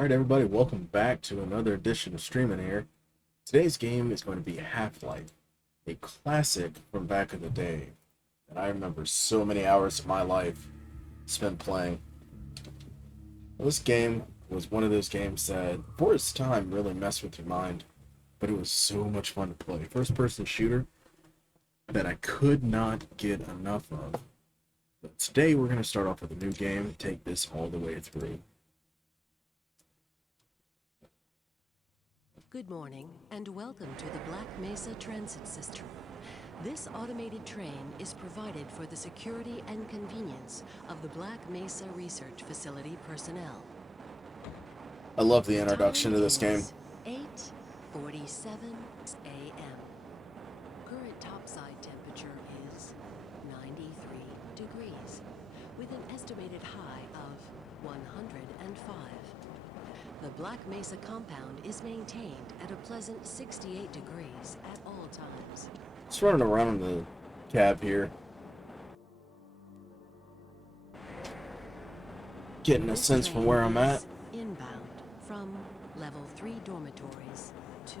Alright everybody, welcome back to another edition of Streaming here. Today's game is going to be Half-Life, a classic from back in the day that I remember so many hours of my life spent playing. This game was one of those games that, for its time, really messed with your mind, but it was so much fun to play. First-person shooter that I could not get enough of. But today we're going to start off with a new game and take this all the way through. Good morning, and welcome to the Black Mesa Transit System. This automated train is provided for the security and convenience of the Black Mesa Research Facility personnel. I love the introduction to this game. 8:47 a.m. Current topside temperature is 93 degrees, with an estimated high of 105. The Black Mesa compound is maintained at a pleasant 68 degrees at all times. Just running around in the cab here. Getting a sense from where I'm at. Inbound from level 3 dormitories to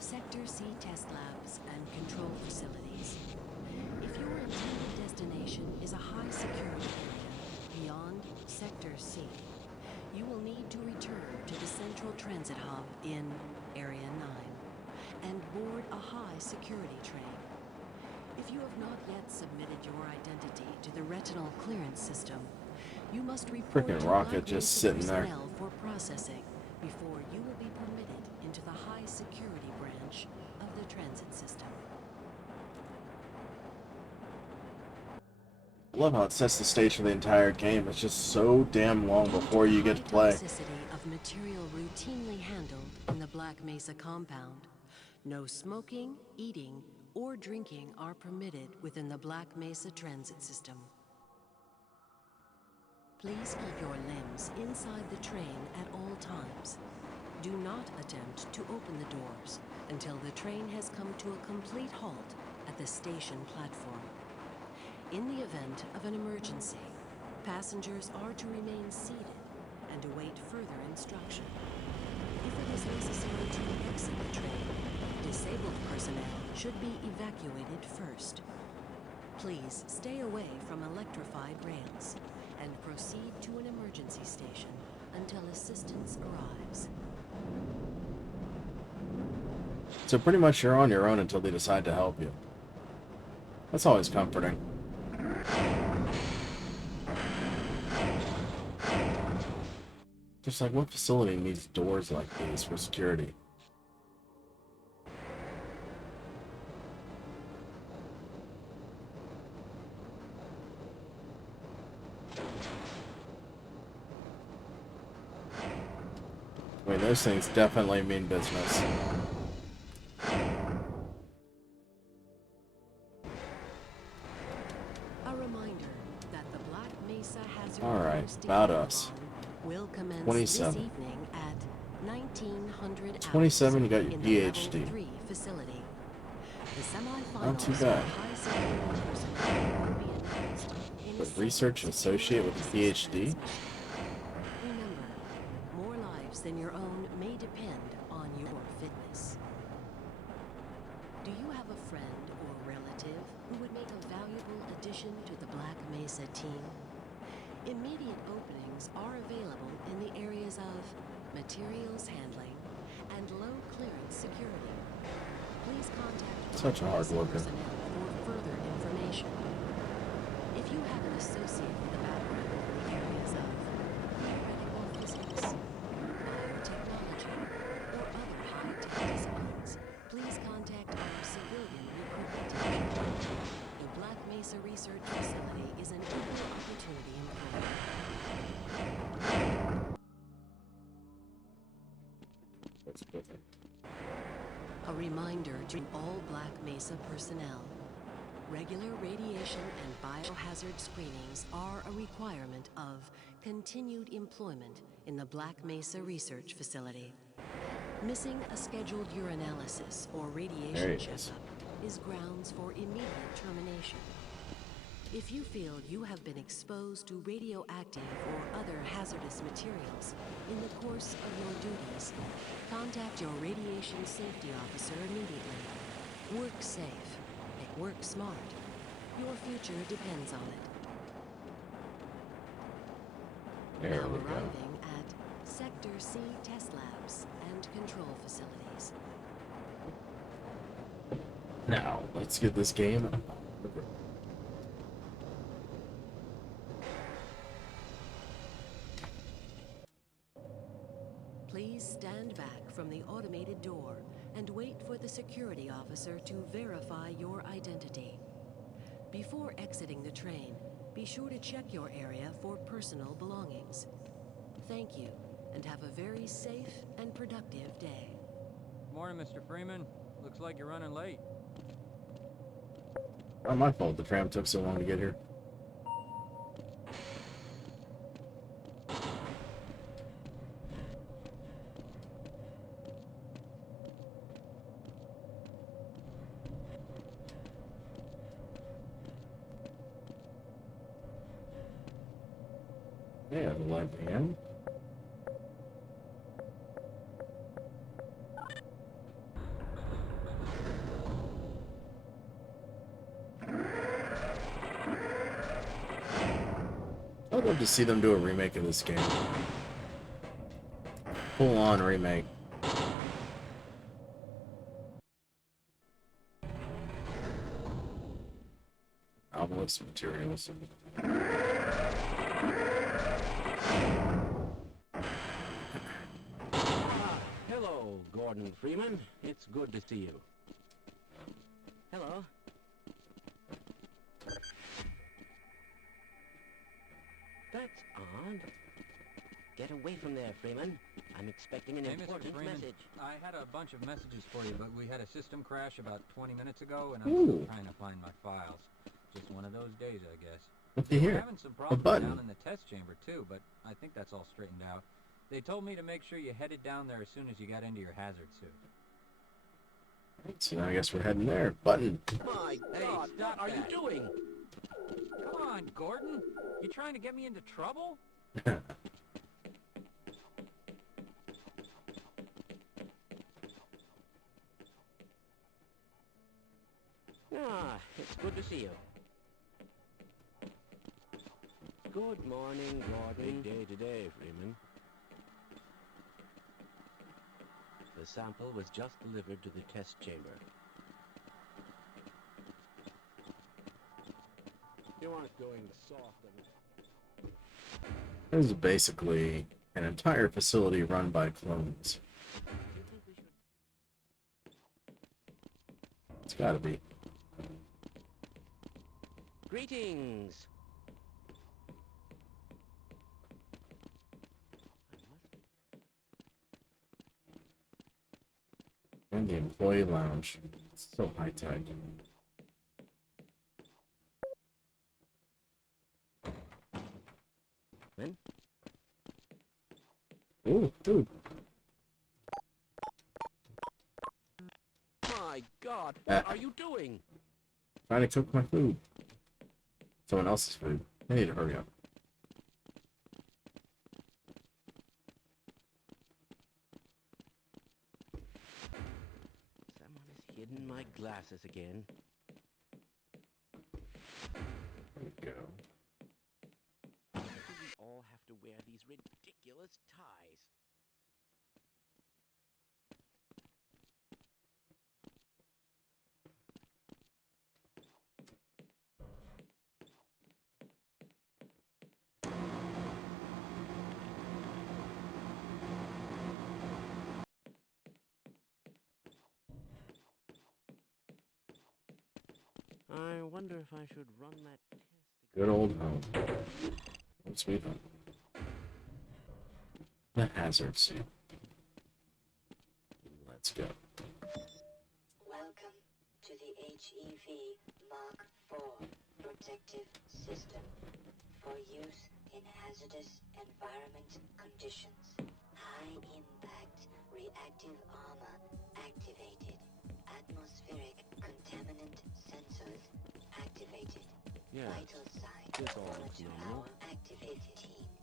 Sector C test labs and control facilities. If your intended destination is a high security area beyond Sector C, you will need to return to the central transit hub in Area 9 and board a high security train. If you have not yet submitted your identity to the retinal clearance system, you must report Freaking to rocket Black just Mesa sitting there. personnel for processing before you will be permitted into the high security branch of the transit system. I love how it sets the stage for the entire game. It's just so damn long before you get to play. Toxicity of material routinely handled in the Black Mesa compound. No smoking, eating, or drinking are permitted within the Black Mesa transit system. Please keep your limbs inside the train at all times. Do not attempt to open the doors until the train has come to a complete halt at the station platform. In the event of an emergency, passengers are to remain seated and await further instruction. If it is necessary to exit the train, disabled personnel should be evacuated first. Please stay away from electrified rails and proceed to an emergency station until assistance arrives. So pretty much you're on your own until they decide to help you. That's always comforting. Just like, what facility needs doors like these for security? I mean, those things definitely mean business. A reminder that the Black Mesa Hazard Alright, about us. Will commence 27. this evening at 1900 27, you got your in the level PhD. 3 facility. The semifinals Not too bad. for high security personnel will be announced in a But second research associate with a PhD? Remember, more lives than your own may depend on your fitness. Do you have a friend or relative who would make a valuable addition to the Black Mesa team? Immediate openings are available in the areas of materials handling and low clearance security. Please contact Such a hard worker. personnel for further information. If you have an associate with a background in the areas of theoretical physics, biotechnology, or other high-tech disciplines, please contact our civilian recruitment division. The Black Mesa Research Facility is an equal opportunity employer. A reminder to all Black Mesa personnel. Regular radiation and biohazard screenings are a requirement of continued employment in the Black Mesa Research Facility. Missing a scheduled urinalysis or There radiation it is. checkup is grounds for immediate termination. If you feel you have been exposed to radioactive or other hazardous materials in the course of your duties, contact your radiation safety officer immediately. Work safe. Work smart. Your future depends on it. There Now we go. arriving at Sector C test labs and control facilities. Now, let's get this game. Please stand back from the automated door and wait for the security officer to verify your identity. Before exiting the train, be sure to check your area for personal belongings. Thank you, and have a very safe and productive day. Morning, Mr. Freeman. Looks like you're running late. Not my fault the tram took so long to get here. Yeah, the left hand. I'd love to see them do a remake of this game. Full-on remake. Obelisk materials. Hello, Gordon Freeman. It's good to see you. Hello. That's odd. Get away from there, Freeman. I'm expecting an Hey, Mr. important Freeman. message. I had a bunch of messages for you, but we had a system crash about 20 minutes ago, and I'm Ooh. still trying to find my files. Just one of those days, I guess. What do They you were hear? having some A problems button. down in the test chamber, too, but I think that's all straightened out. They told me to make sure you headed down there as soon as you got into your hazard suit. So now I guess we're heading there. Button. My Hey, God, stop what are you that. doing? Come on, Gordon. You trying to get me into trouble? Ah, it's good to see you. Good morning, Gordon. Big day today, Freeman. The sample was just delivered to the test chamber. You aren't going soft on This is basically an entire facility run by clones. Do you think we should... It's gotta be. Greetings! And the employee lounge. It's so high tech. Man? Ooh, food. My God, Ah. what are you doing? Trying to cook my food. Someone else's food. I need to hurry up. Someone has hidden my glasses again. There we go. Why do we all have to wear these ridiculous ties? I wonder if I should run that test again. Good old home. Oh, sweet home. The hazard suit. Let's go. Welcome to the HEV Mark IV protective system for use in hazardous environment conditions. High impact reactive armor activated. Atmospheric contaminant sensors activated. Yeah, Vital signs this all looks monitor normal. power activated.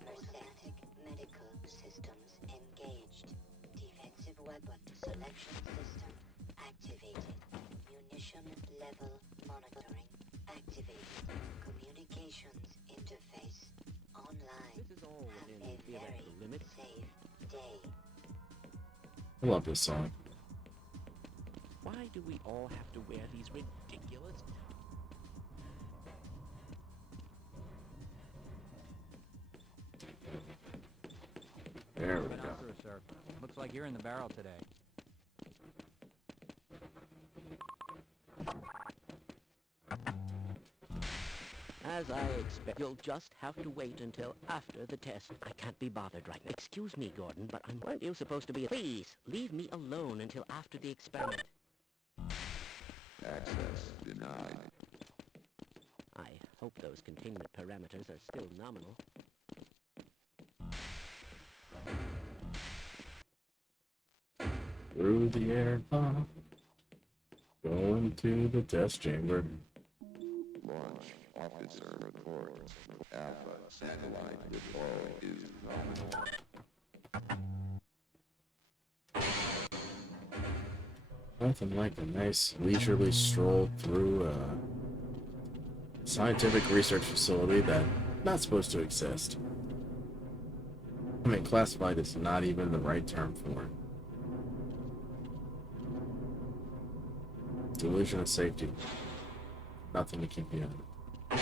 15% medical systems engaged. Defensive weapon selection system activated. Munition level monitoring activated. Communications interface online. This is all Have within a theoretical very limits. safe day. I love this song. Why do we all have to wear these ridiculous... There we Right go. on through, sir. Looks like you're in the barrel today. As I expect, you'll just have to wait until after the test. I can't be bothered right now. Excuse me, Gordon, but weren't you supposed to be... Please, leave me alone until after the experiment. Access denied. I hope those containment parameters are still nominal. Through the air pump. Going to the test chamber. Launch officer reports. Alpha satellite deploy is nominal. Nothing like a nice leisurely stroll through a scientific research facility that's not supposed to exist. I mean, classified is not even the right term for it. Delusion of safety. Nothing to keep you in.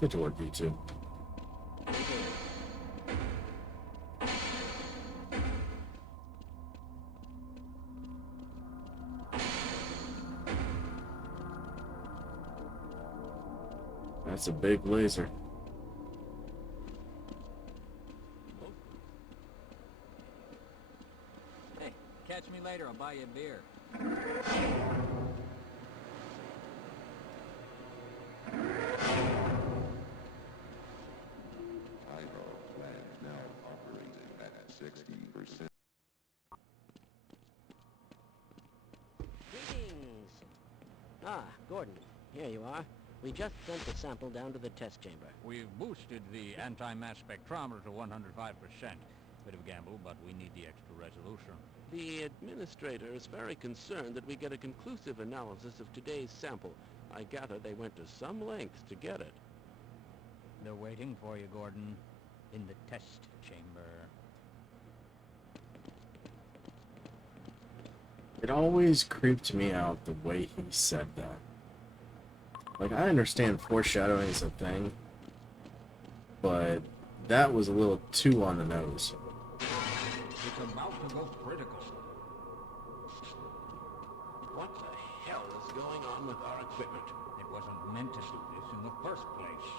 Get to work, you two. That's a big laser. Hey, catch me later. I'll buy you a beer. Hydro plant now operating at 60%. Greetings! Ah, Gordon, here you are. We just sent the sample down to the test chamber. We've boosted the anti-mass spectrometer to 105%. Bit of a gamble, but we need the extra resolution. The administrator is very concerned that we get a conclusive analysis of today's sample. I gather they went to some lengths to get it. They're waiting for you, Gordon, in the test chamber. It always creeped me out the way he said that. Like, I understand foreshadowing is a thing, but that was a little too on the nose. It's about to go critical. What the hell is going on with our equipment? It wasn't meant to do this in the first place.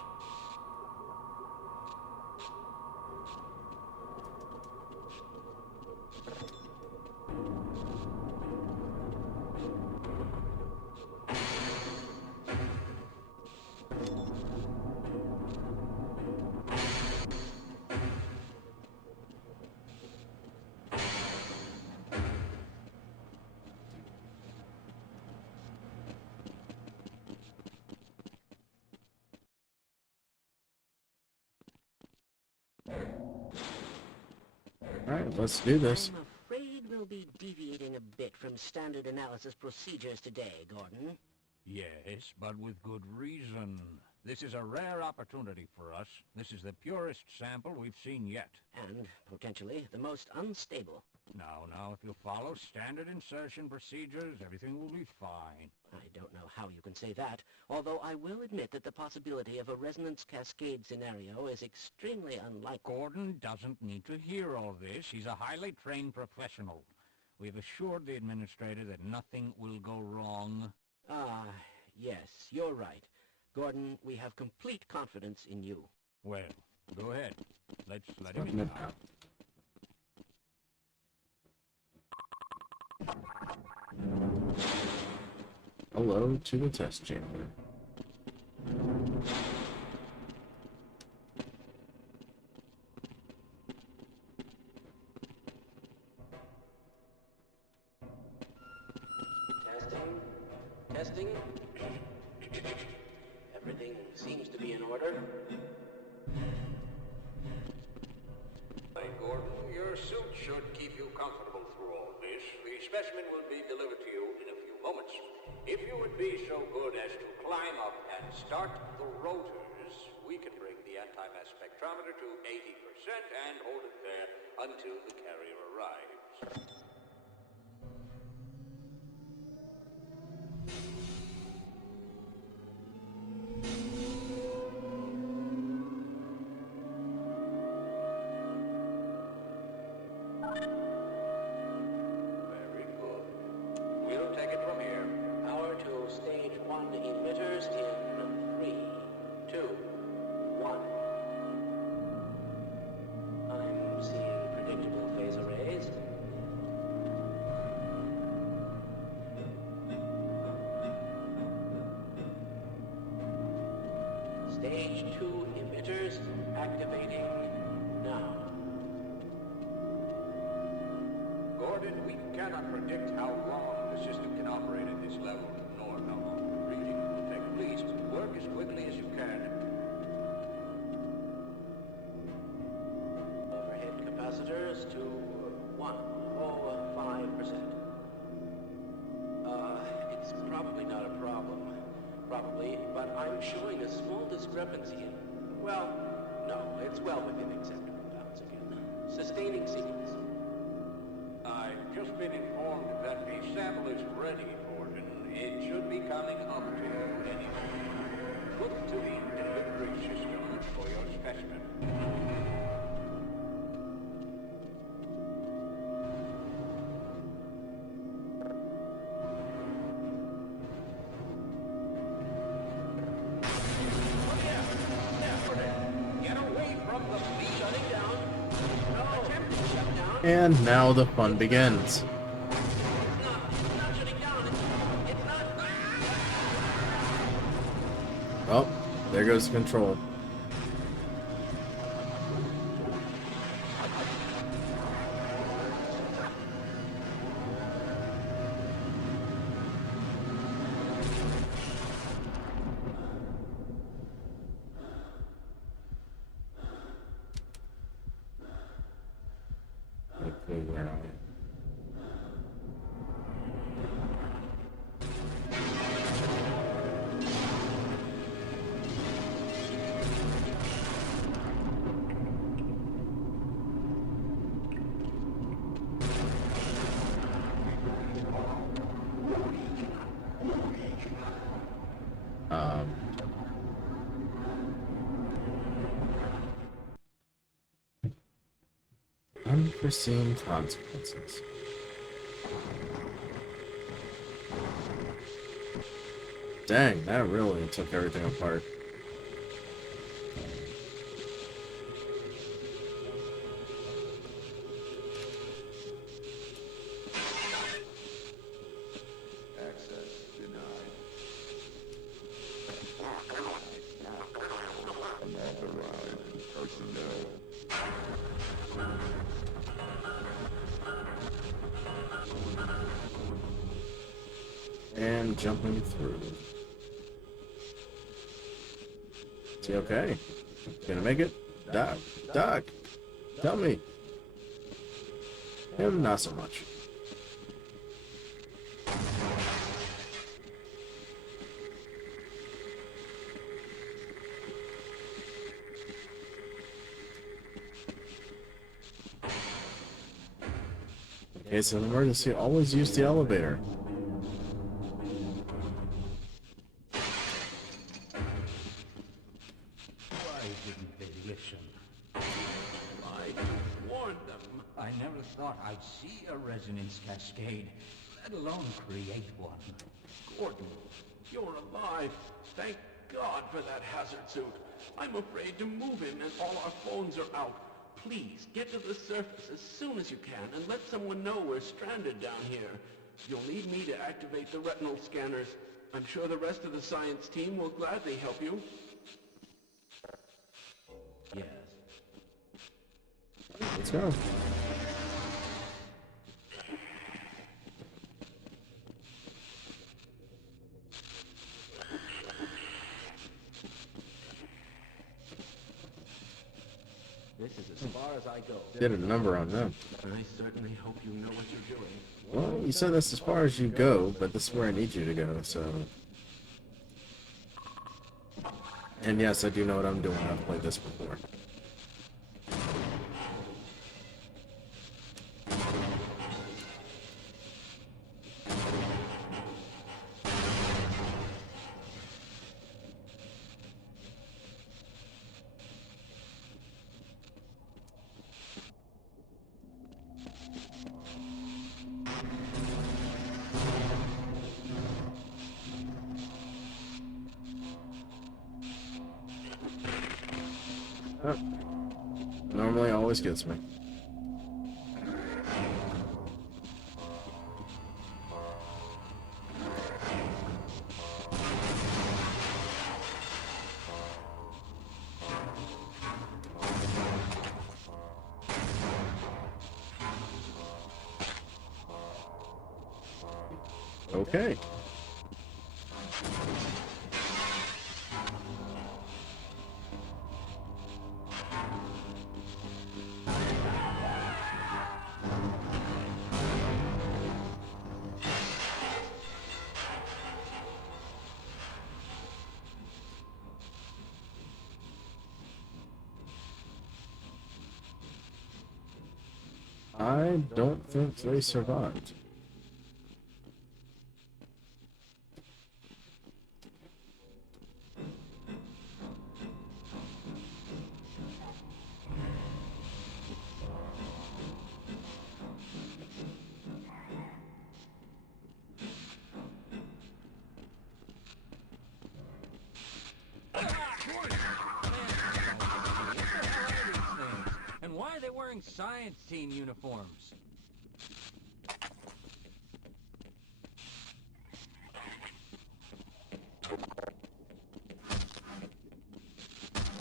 Alright, let's do this. I'm afraid we'll be deviating a bit from standard analysis procedures today, Gordon. Yes, but with good reason. This is a rare opportunity for us. This is the purest sample we've seen yet. And, potentially, the most unstable. Now, if you follow standard insertion procedures, everything will be fine. I don't know how you can say that, although I will admit that the possibility of a resonance cascade scenario is extremely unlikely. Gordon doesn't need to hear all this. He's a highly trained professional. We've assured the administrator that nothing will go wrong. Ah, yes, you're right. Gordon, we have complete confidence in you. Well, go ahead. Let's let him Letting in it now. out. Hello to the test chamber. Testing Testing. Everything seems to be in order. Hey, Gordon, your suit should keep you comfortable through all this. The specimen will be delivered to you in a few moments. If you would be so good as to climb up and start the rotors, we can bring the anti-mass spectrometer to 80% and hold it there until the carrier arrives. Very good. We'll take it from here. Power to stage 1 emitters in 3, 2, 1. I'm seeing predictable phase arrays. Stage 2 emitters activating now. Gordon, we cannot predict how long the system can operate at this level, nor how long the reading will take. Please, work as quickly as you can. Overhead capacitors to 105%. It's probably not a problem. Probably, but I'm showing a small discrepancy in... Well, no, it's well within acceptable bounds again. Sustaining sequence. I've just been informed that the sample is ready, Gordon. It should be coming up to you any moment. Look to the delivery system for your specimen. Get away from the beat. Shutting down. No. Attempt to shut down. And now the fun begins. It's not shutting down. It's not... Oh, there goes control. Okay, where am I? Unforeseen consequences. Dang, that really took everything apart. Access denied. Unauthorized personnel. And jumping through. Is he okay? Gonna make it? Doc, Doc, tell me. Him, not so much. In case of an emergency, always use the elevator. Why didn't they listen? I warned them. I never thought I'd see a resonance cascade, let alone create one. Gordon, you're alive. Thank God for that hazard suit. I'm afraid to move him and all our phones are out. Please, get to the surface as soon as you can and let someone know we're stranded down here. You'll need me to activate the retinal scanners. I'm sure the rest of the science team will gladly help you. Yes. Let's go. This is as far as I go. Did a number on them. I certainly hope you know what you're doing. Well, you said that's as far as you go, but this is where I need you to go, so... And yes, I do know what I'm doing. I've played this before. Oh, normally always gets me. Okay. I don't think they survived. And why are they wearing science team uniforms?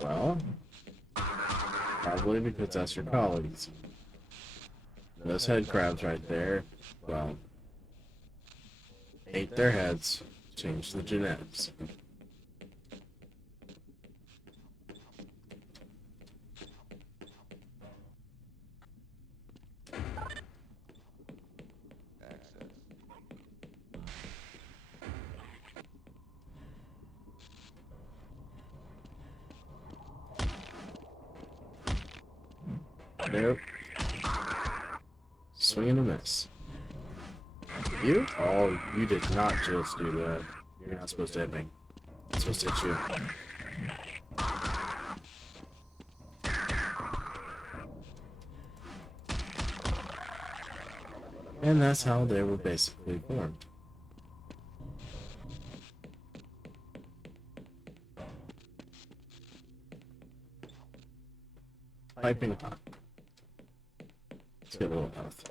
Well, probably because that's your colleagues. Those head crabs right there, well, ate their heads, changed the genetics. Access. Nope. Swing and a miss. You? Oh, you did not just do that. You're not supposed to hit me. I'm supposed to hit you. And that's how they were basically formed. Piping hot. Let's get a little health.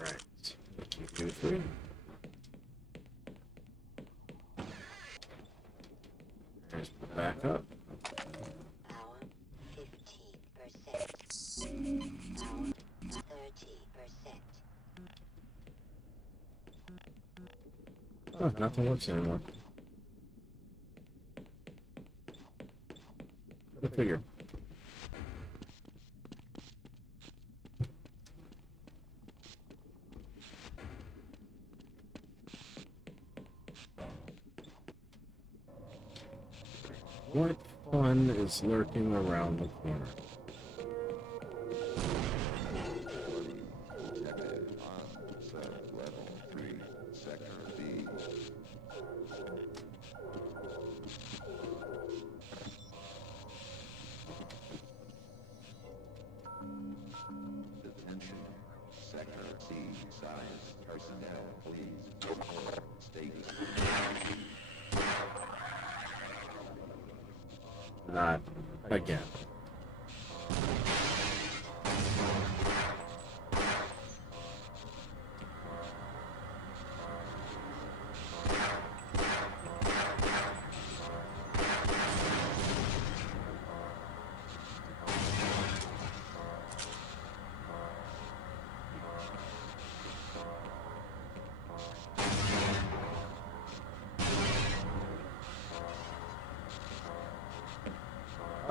Right. 2, 3. There's back up. Power 15%. Power 30%. Oh, nothing works anymore. Go figure. What fun is lurking around the corner? Detected on sub-level 3, Sector B. Detention. Sector C. Science personnel, please. Report status. Not again.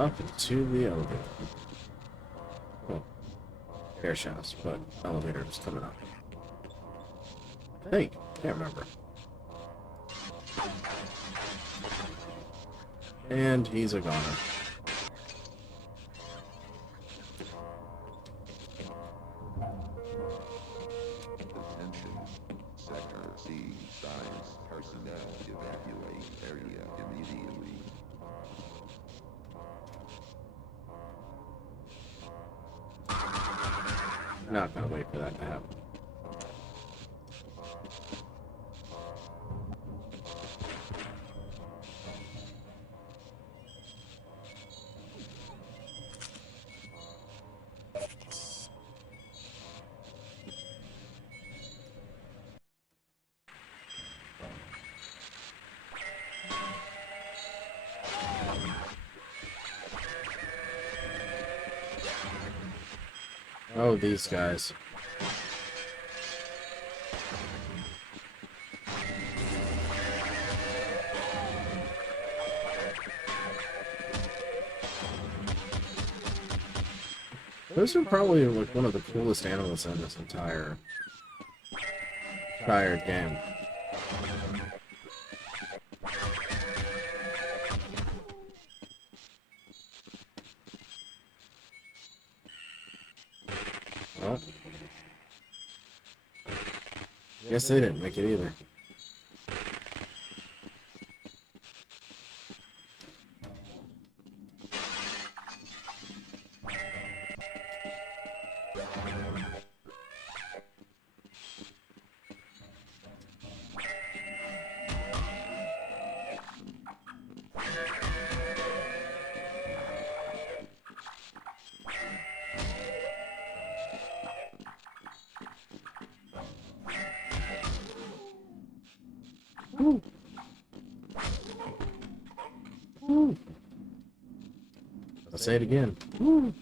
up into the elevator. Well, air shafts, but elevator is coming up. I think. Can't remember. And he's a goner. Attention. Sector C. Science personnel evacuate area immediately. Not gonna wait for that to happen. Oh, these guys. Those are probably like one of the coolest animals in this entire game. Well, guess they didn't make it either. Woo. Woo. I'll say it again. Woo.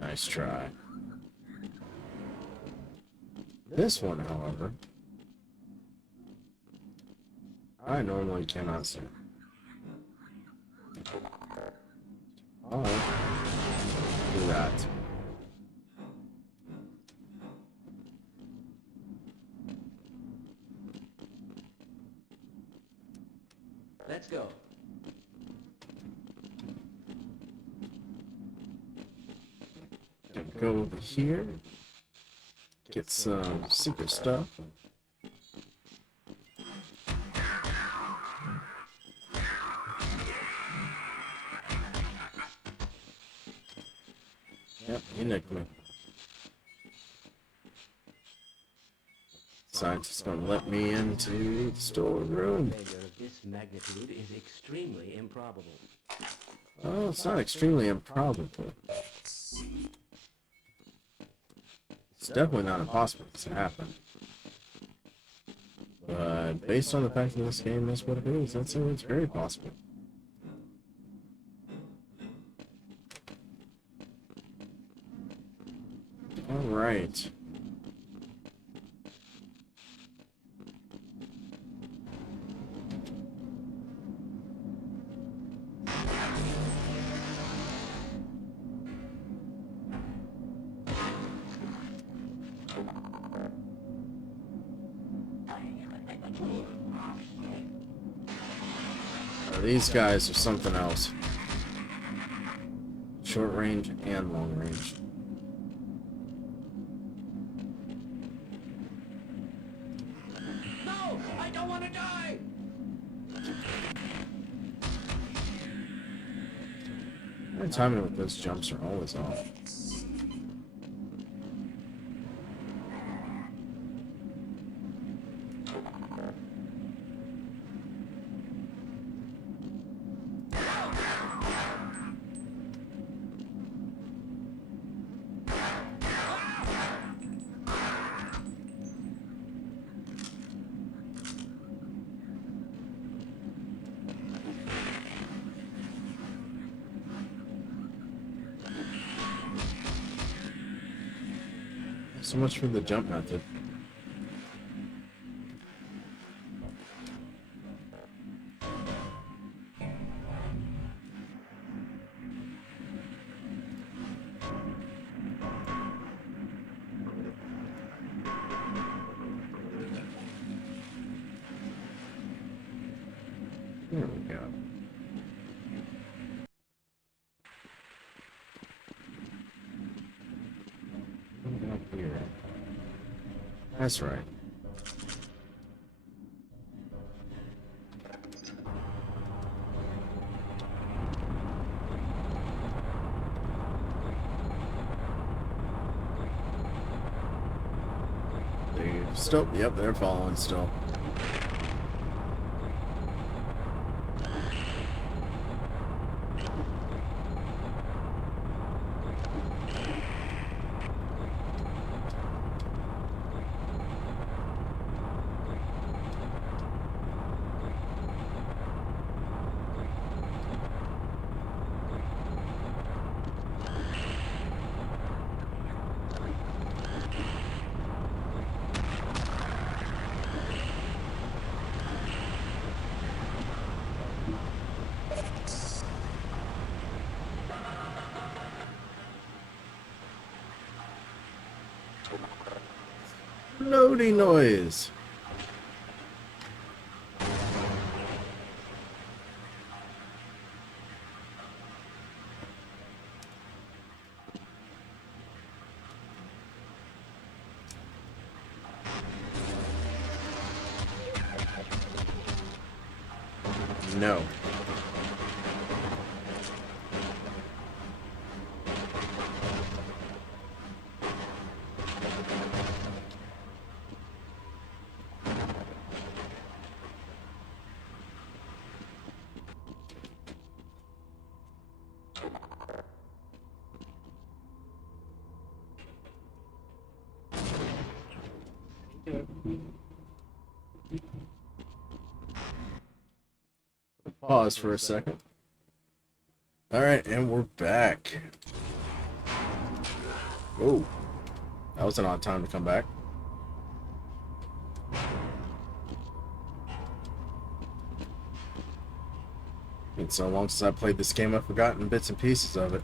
Nice try. This one, however, I normally cannot see. I'll do that. Let's go. Go over here. Get some secret stuff. Yep, he nicked me. Scientist's gonna let me into the storeroom. Failure of this magnitude is extremely improbable. Oh, it's not extremely improbable. It's definitely not impossible to happen. But based on the fact that this game is what it is, I'd say it's very possible. Alright. These guys are something else. Short range and long range. No! I don't want to die! My timing with those jumps are always off. So much for the jump method. There we go. Down here. That's right. They still, yep, they're following still. Loading noise. No. Pause for a second. Alright, and we're back. Oh, that was an odd time to come back. Been so long since I played this game, I've forgotten bits and pieces of it.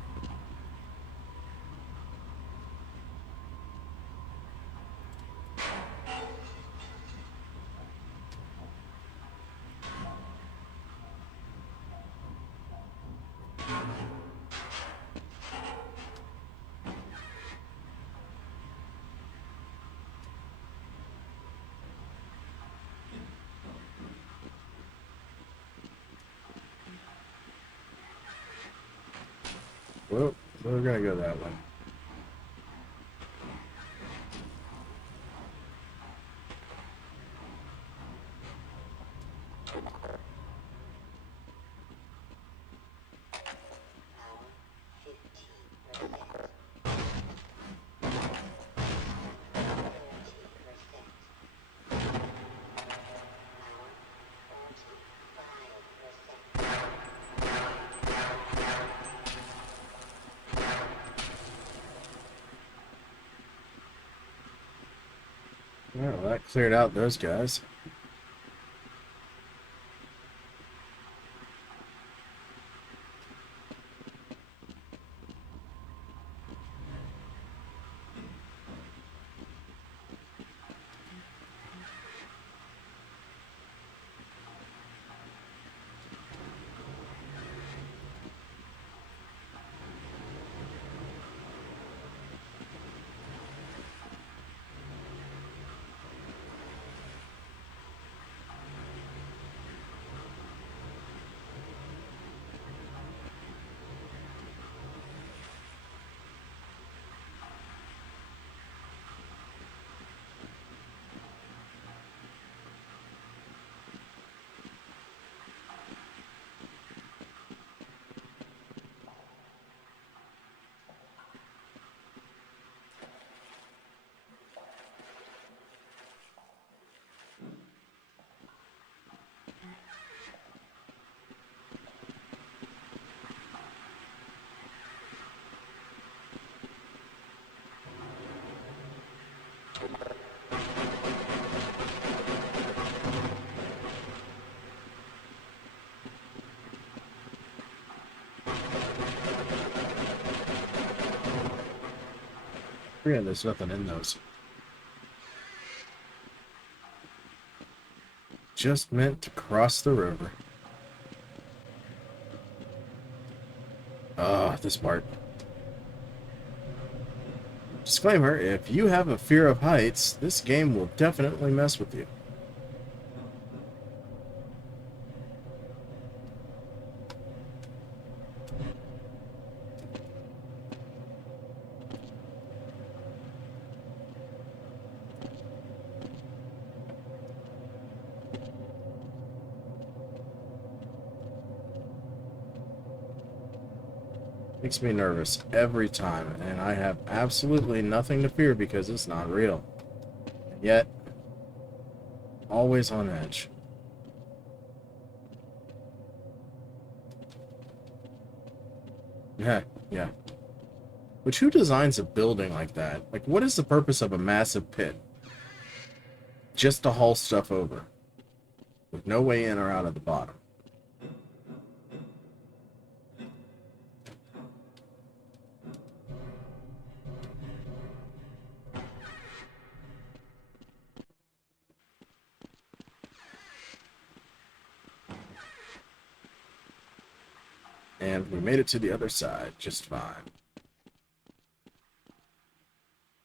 Well, we're gonna go that way. Power 15%. 30%. Power 45%. Yeah, well, that cleared out those guys. Yeah, there's nothing in those. Just meant to cross the river. This part. Disclaimer, if you have a fear of heights, this game will definitely mess with you. Makes me nervous every time, and I have absolutely nothing to fear because it's not real. And yet, always on edge. Yeah. Which, who designs a building like that? Like, what is the purpose of a massive pit? Just to haul stuff over, with no way in or out of the bottom. And we made it to the other side just fine.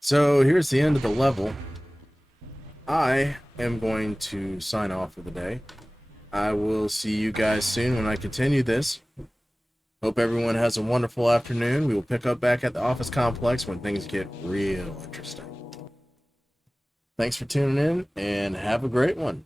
So here's the end of the level. I am going to sign off for the day. I will see you guys soon when I continue this. Hope everyone has a wonderful afternoon. We will pick up back at the office complex when things get real interesting. Thanks for tuning in, and have a great one.